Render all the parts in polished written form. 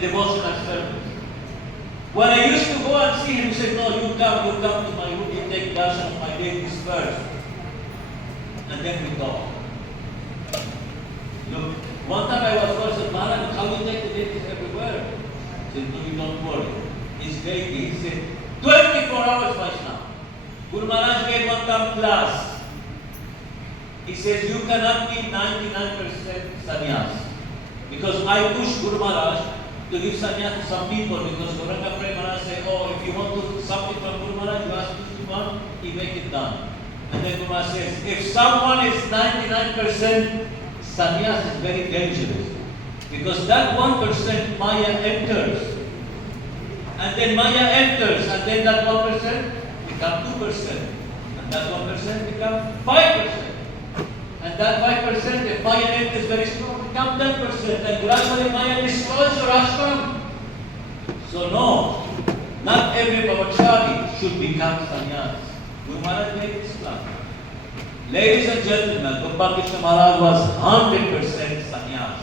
devotional service. When I used to go and see him, he said, no, you come to my room, you take darshan of my ladies first. And then we talk. Look, one time I was first at Maharaj, how do you take the ladies everywhere? He said, no, you don't worry. He's lady, he said, 24 hours Vaishnava. Guru Maharaj gave one time class. He says, you cannot be 99% sannyas. Because I push Guru Maharaj to give sannyas to some people, because Gauranga Prem Maharaj said, oh, if you want to something from Guru Maharaj, you ask Guru Maharaj, he make it done. And then Guru Maharaj says, if someone is 99% sannyas, is very dangerous. Because that 1% Maya enters. And then Maya enters, and then that 1% become 2%. And that 1% become 5%. And that 5%, if Maya enters very strong, become 10%. And gradually Maya destroys your ashram. So no, not every brahmachari should become sannyas. Guru Maharaj made this plan. Ladies and gentlemen, Gopal Krishna Maharaj was 100% sannyas.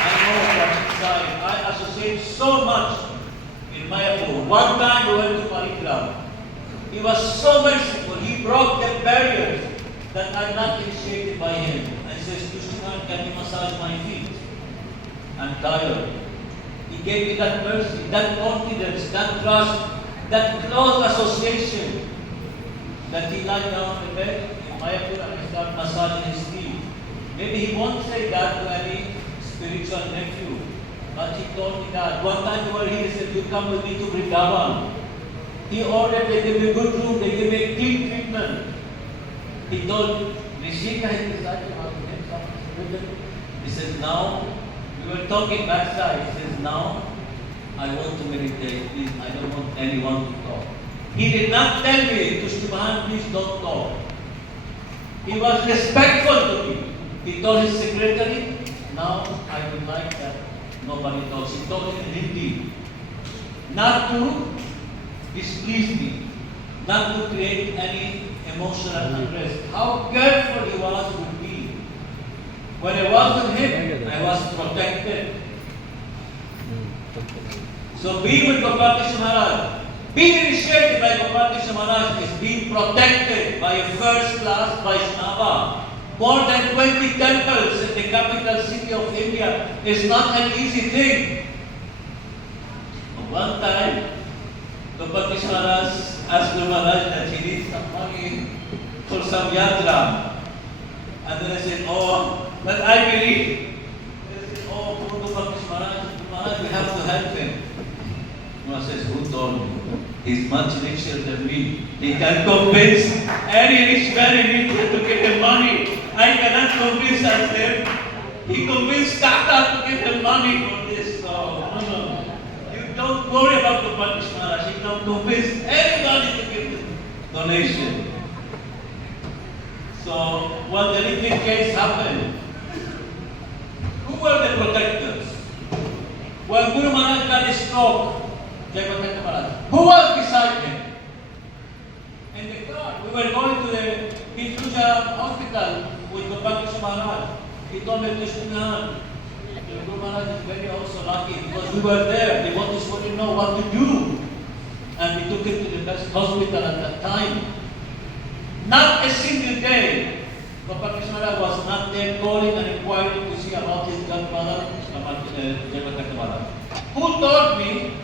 I know from inside, I associate so much in Mayapur. One time we went to Parikram. He was so merciful. He broke the barriers that I'm not initiated by him. And he says, Krishna, can you massage my feet? I'm tired. He gave me that mercy, that confidence, that trust, that close association, that he lied down on the bed in Mayapur and I start massaging his feet. Maybe he won't say that to any spiritual nephew, but he told me that. One time we were here, he said, you come with me to Vrindavan. He ordered, they gave me a good room, they gave me a clean treatment. He told Rishika, his disciple, how to get something with him. He says, now, we were talking backside. He says, now, I want to meditate. Please, I don't want anyone to talk. He did not tell me, Krishna Mahan, please don't talk. He was respectful to me. He told his secretary, now I would like that nobody talks. He told him in Hindi, not to displease me, not to create any emotional unrest. How careful he was with me. When I was with him, I was protected. So being with Gopal Krishna Maharaj, being initiated by Gopal Krishna Maharaj is being protected by a first-class Vaishnava. More than 20 temples in the capital city of India is not an easy thing. One time, Gopal Krishna Maharaj asked Guru Maharaj that he needs some money for some yatra. And then I said, oh, but I believe. I said, oh, poor Gopal Krishna Maharaj, we have to help him. Guru says, who told me? He's much richer than me. He can convince any rich man in India to give him money. I cannot convince him. He convinced Tata to give him money for this. So, no. You don't worry about the Gopal Krishna Maharaj. He can convince anybody to give him donation. So, when the Little case happened, who were the protectors? When Guru Maharaj got a stroke, Jayapataka Maharaj, who was beside him? In the car, we were going to the Pitruja hospital with Gopal Krishna Maharaj. He told me, Krishna, Guru Maharaj is very also lucky because we were there. They want to know what to do. And we took him to the best hospital at that time. Not a single day, Gopal Krishna Maharaj was not there calling and inquiring to see about his grandfather, Jayapataka Maharaj. Who told me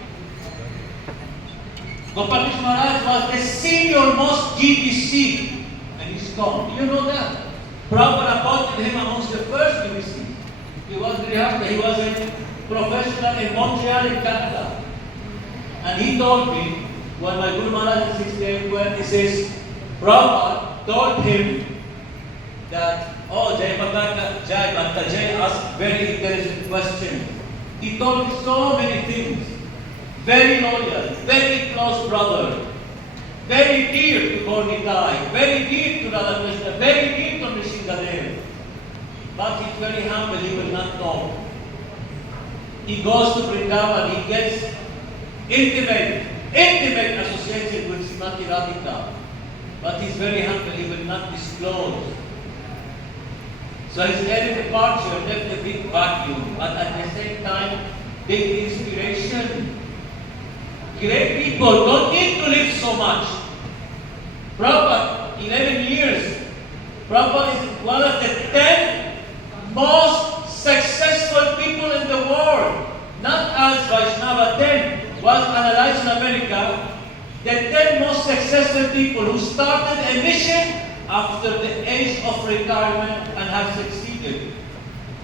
Gopal Krishna Maharaj was the senior most GBC and he's gone. Do you know that? Prabhupada appointed him amongst the first GBC. He was very happy. He was a professional in Montreal in Canada. And he told me, when my Guru Maharaj is there, when he says, Prabhupada told him that, oh, Jai Bhakta Jai asked very intelligent question. He told me so many things. Very loyal, very close brother, very dear to Gaurnitai, very dear to Radha Krishna, very dear to Nrsingadev. But he's very humble, he will not talk. He goes to Vrindavan, he gets intimate association with Srimati Radhika. But he's very humble, he will not disclose. So his early departure left a big vacuum, but at the same time, they give inspiration. Great people don't need to live so much. Prabhupada, 11 years. Prabhupada is one of the 10 most successful people in the world. Not as Vaishnava 10 was analyzed in America. The 10 most successful people who started a mission after the age of retirement and have succeeded.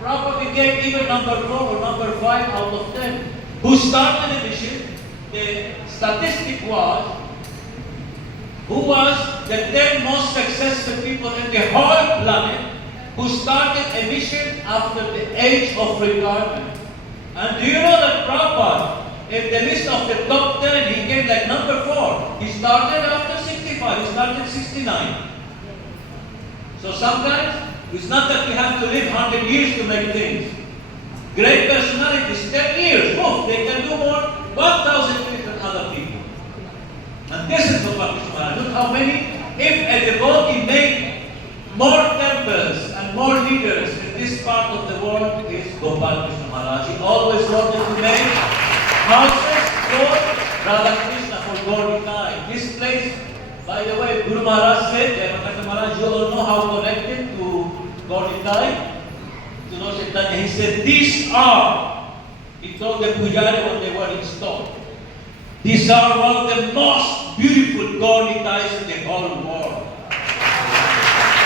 Prabhupada became even number 4 or number 5 out of 10 who started a mission. The statistic was who was the 10 most successful people in the whole planet who started a mission after the age of retirement. And do you know that Prabhupada, in the list of the top 10, he came like number 4. He started after 65, he started 69. So sometimes, it's not that we have to live 100 years to make things. Great personalities, 10 years, oh, they can do more, 1,000 years than other people. And this is Gopal Krishna Maharaj. Look how many, if a devotee made more temples and more leaders in this part of the world, is Gopal Krishna Maharaj. He always wanted to make houses for Radha Krishna, for Gauri Nitai. This place, by the way, Guru Maharaj said, Jayamata Maharaj, you all know how connected to Gauri Nitai, to Lord Chaitanya. He said, these are, he told the Pujari when they were installed, these are one of the most beautiful Gauri Nitais in the whole world.